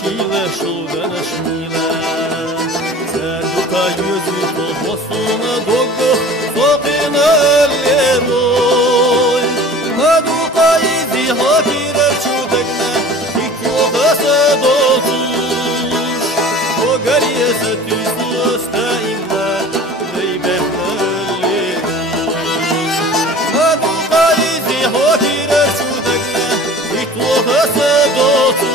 Şile şulgana şmile Serduka yüzü tohosuna dogu Sokina leroy Maduka izi hakirer çudekne Diktohasa dozuş O gariyese tüzü östeğimle Beybehne leroş Maduka izi hakirer çudekne Diktohasa dozuş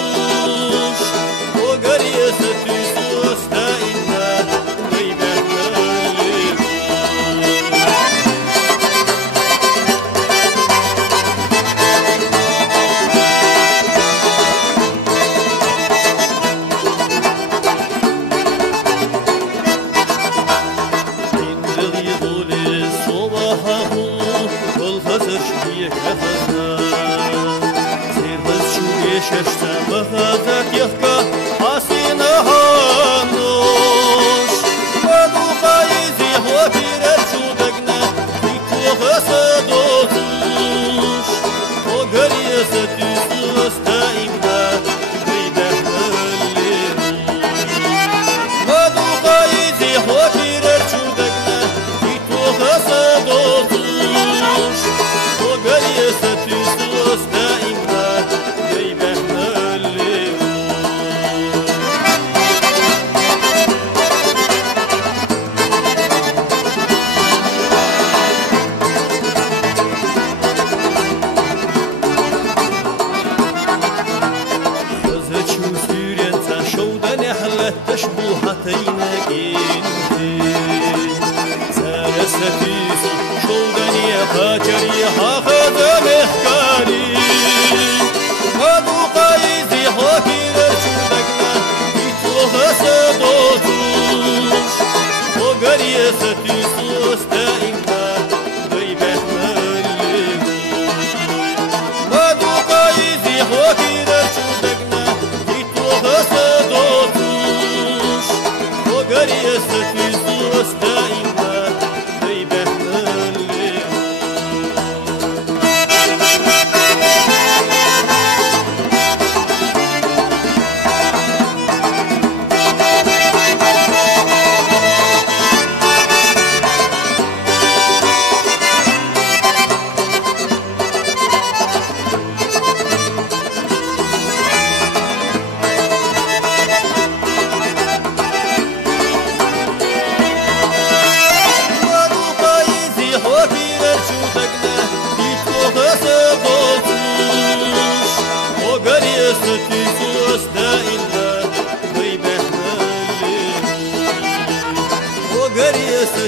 Şerşte bıhazak yıhka asina hanuş Maduka izi hokirer çudegne Diktohasa dozuş O gariyese tüzü östeğimde Beybehne leruş Maduka izi hokirer çudegne Diktohasa dozuş O gariyese tüzü östeğimde تشبوحتين انتي سارستيس شودني فاجري هاخذ محكاري مادوقا يزي هاكير شودكنا يتوهس دوزوش وقري ستيس استائمنا غيبتنا الليغوش مادوقا يزي هاكير شودكنا يتوهس Gariyese tüzü östeğimde Beybehne Gariyese